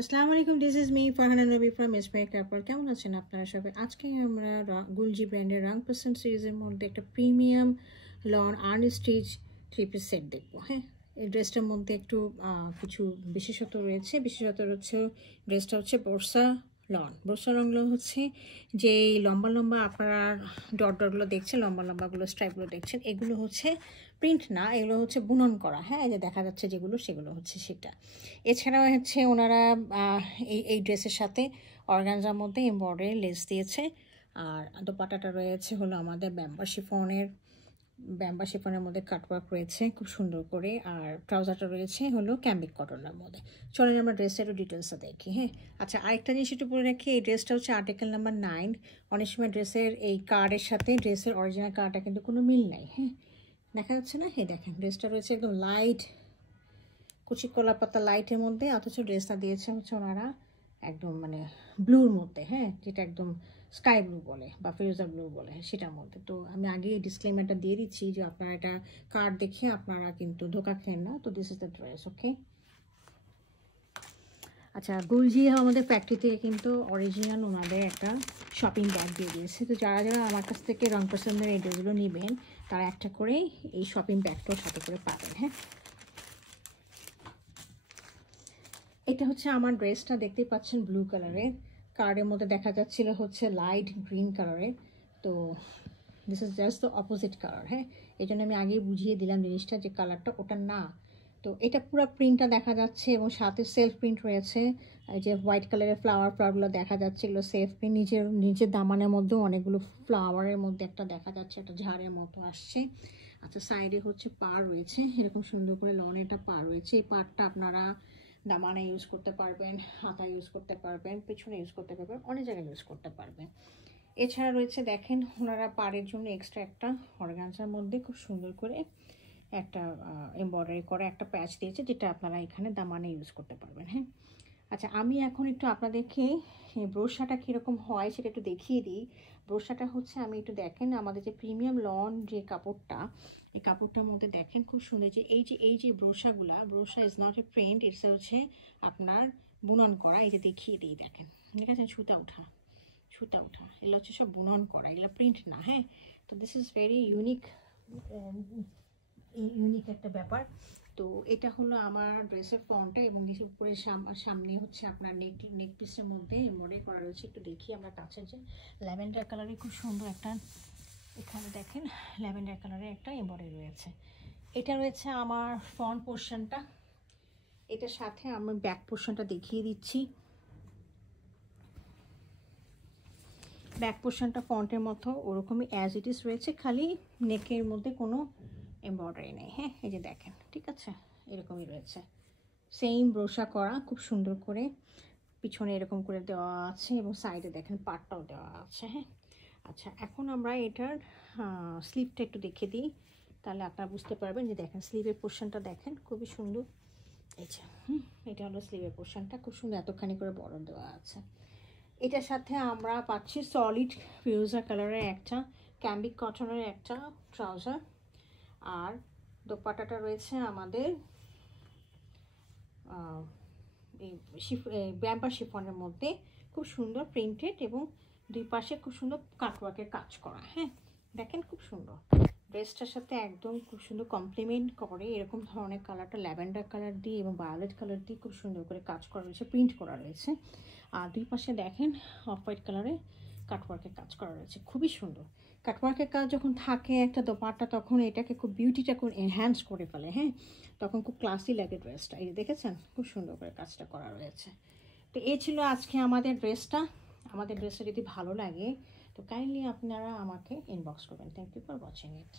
আসসালামু আলাইকুম, this is me Farhana নবী ফ্রম এসপিআই কাপড়। কেমন আছেন আপনারা সবাই? আজকে আমরা গুলজি ব্র্যান্ডের রাং পার্সেন্ট সিরিজের মধ্যে একটা premium lawn unstitch three piece set দেখবো। হ্যাঁ, এই ড্রেসটার মধ্যে একটু কিছু বিশেষত্ব রয়েছে। বিশেষত হচ্ছে ড্রেসটা হচ্ছে বর্ষা লন। বর্ষা লনগুলো হচ্ছে যে লম্বা লম্বা আপনারা ডটগুলো দেখছেন, লম্বা লম্বাগুলো স্ট্রাইপগুলো দেখছেন, এগুলো হচ্ছে প্রিন্ট না, এগুলো হচ্ছে বুনন করা। হ্যাঁ, এই যে দেখা যাচ্ছে যেগুলো, সেগুলো হচ্ছে সেটা। এছাড়াও হচ্ছে ওনারা এই ড্রেসের সাথে অর্গানজার মধ্যে এমব্রয়ডারি লেস দিয়েছে। আর দোপাট্টাটা রয়েছে হলো আমাদের ব্যাম্বা শিফনের মধ্যে কাটওয়ার্ক রয়েছে খুব সুন্দর করে। আর ট্রাউজারটা রয়েছে হলো ক্যাম্বিক কটনের মধ্যে। চলেন আমরা ড্রেসের একটু ডিটেলসটা দেখি। হ্যাঁ, আচ্ছা, আরেকটা জিনিস একটু বলে রাখি, এই ড্রেসটা হচ্ছে আর্টিকেল নাম্বার 9। অনেক সময় ড্রেসের এই কার্ডের সাথে ড্রেসের অরিজিনাল কার্ডটা কিন্তু কোনো মিল নাই। হ্যাঁ, দেখা যাচ্ছে না? হ্যাঁ, দেখেন ড্রেসটা রয়েছে একদম লাইট কুচি কলা পাতা লাইটের মধ্যে, অথচ ড্রেসটা দিয়েছে হচ্ছে ওনারা একদম মানে ব্লুর মধ্যে। হ্যাঁ, যেটা একদম স্কাই ব্লু বলে বা ফিরোজা ব্লু বলে সেটার মধ্যে। তো আমি আগে ডিসক্লেমারটা দিয়ে দিচ্ছি যে আপনারা এটা কার্ড দেখে আপনারা কিন্তু ধোকা খেন না। তো দিস ইজ দ্য ড্রেস। ওকে, আচ্ছা, গুলজি আমাদের ফ্যাক্টরি থেকে কিন্তু অরিজিনাল ওনাদের একটা শপিং ব্যাগ দিয়ে দিয়েছে। তো যারা যারা আমার কাছ থেকে রং পছন্দের এই ড্রেসগুলো নেবেন তারা একটা করে এই শপিং ব্যাগটাও সাথে করে পাবেন। হ্যাঁ, এটা হচ্ছে আমার ড্রেসটা, দেখতেই পাচ্ছেন ব্লু কালারের। কার্ডের মধ্যে দেখা যাচ্ছিল হচ্ছে লাইট গ্রিন কালারের। তো this is just the opposite colour. হ্যাঁ, এই জন্য আমি আগেই বুঝিয়ে দিলাম জিনিসটা যে কালারটা ওটা না। তো এটা পুরো প্রিন্টটা দেখা যাচ্ছে এবং সাথে সেলফ প্রিন্ট রয়েছে। এই যে হোয়াইট কালারের ফ্লাওয়ারগুলো দেখা যাচ্ছে, এগুলো সেলফ প্রিন্ট। নিজের দামানের মধ্যেও অনেকগুলো ফ্লাওয়ারের মধ্যে একটা দেখা যাচ্ছে, একটা ঝাড়ের মতো আসছে। আচ্ছা, সাইডে হচ্ছে পা রয়েছে, এরকম সুন্দর করে লনে একটা পা রয়েছে। এই পাটটা আপনারা দামানে ইউজ করতে পারবেন, হাতা ইউজ করতে পারবেন, পেছনে ইউজ করতে পারবেন, অনেক জায়গায় ইউজ করতে পারবেন। এছাড়া রয়েছে দেখেন ওনারা পাড়ের জন্য এক্সট্রা একটা অর্গানজার মধ্যে খুব সুন্দর করে একটা এমব্রয়ডারি করা একটা প্যাচ দিয়েছে, যেটা আপনারা এখানে দামানে ইউজ করতে পারবেন। হ্যাঁ, আচ্ছা, আমি এখন একটু আপনাদেরকে ব্রোশাটা কীরকম হয় সেটা একটু দেখিয়ে দিই। ব্রোশাটা হচ্ছে, আমি একটু দেখেন আমাদের যে প্রিমিয়াম লন যে কাপড়টা, এই কাপড়টার মধ্যে দেখেন খুব সুন্দর যে এই যে brochure is not a print, it's হচ্ছে আপনার বুনন করা। এই যে দেখিয়ে দিই, দেখেন, ঠিক আছে, সুতা ওঠা এগুলো হচ্ছে সব বুনন করা, এগুলো প্রিন্ট না। হ্যাঁ, তো দিস ইজ ভেরি ইউনিক একটা ব্যাপার। তো এটা হলো আমার ড্রেসের ফ্রন্টটা এবং উপরে সামনে হচ্ছে আপনার নেক পিসের মধ্যে এমব্রয়ডারি করা রয়েছে। একটু দেখি আমরা কাছে, যে ল্যাভেন্ডার কালারের খুব সুন্দর একটা, এখানে দেখেন ল্যাভেন্ডার কালারের একটা এমব্রয়ডারি রয়েছে। এটা রয়েছে আমার ফ্রন্ট পোর্শনটা। এটার সাথে আমি ব্যাক পোর্শনটা দেখিয়ে দিচ্ছি। ব্যাক পোর্শনটা ফ্রন্টের মতো ওরকমই অ্যাজ ইট ইজ রয়েছে, খালি নেকের মধ্যে কোনো এমব্রয়ডারি নেই। হ্যাঁ, এই যে দেখেন, ঠিক আছে, এরকমই রয়েছে, সেম ব্রোশা করা খুব সুন্দর করে, পিছনে এরকম করে দেওয়া আছে এবং সাইডে দেখেন পাটটাও দেওয়া আছে। হ্যাঁ, আচ্ছা, এখন আমরা এটার স্লিভটা একটু দেখে দিই, তাহলে আপনারা বুঝতে পারবেন। যে দেখেন স্লিভের পোর্শনটা দেখেন খুবই সুন্দর। আচ্ছা, এটা হলো স্লিভের পোর্শনটা, খুব সুন্দর এতখানি করে বড় দেওয়া আছে। এটার সাথে আমরা পাচ্ছি সলিড ফিরোজা কালারের একটা ক্যাম্বিক কটনের একটা ট্রাউজার। আর দোপাট্টাটা রয়েছে আমাদের এই ব্যাম্বার শিফনের মধ্যে, খুব সুন্দর প্রিন্টেড এবং দুই পাশে খুব সুন্দর কাটওয়ার্কের কাজ করা। হ্যাঁ, দেখেন খুব সুন্দর, ড্রেসটার সাথে একদম খুব সুন্দর কমপ্লিমেন্ট করে। এরকম ধরনের কালারটা ল্যাভেন্ডার কালার দিয়ে এবং ভায়োলেট কালার দিয়ে খুব সুন্দর করে কাজ করা রয়েছে, প্রিন্ট করা রয়েছে। আর দুই পাশে দেখেন অফ হোয়াইট কালারে কাটওয়ার্কের কাজ করা রয়েছে, খুবই সুন্দর। কাটওয়ার্কের কাজ যখন থাকে একটা দোপাট্টা, তখন এটাকে খুব বিউটিটা খুব এনহ্যান্স করে ফেলে। হ্যাঁ, তখন খুব ক্লাসি লাগে ড্রেসটা। এই দেখেছেন খুব সুন্দর করে কাজটা করা রয়েছে। তো এই ছিল আজকে আমাদের ড্রেসটা। আমাদের ড্রেসটা যদি ভালো লাগে তো কাইন্ডলি আপনারা আমাকে ইনবক্স করবেন। Thank you for watching it.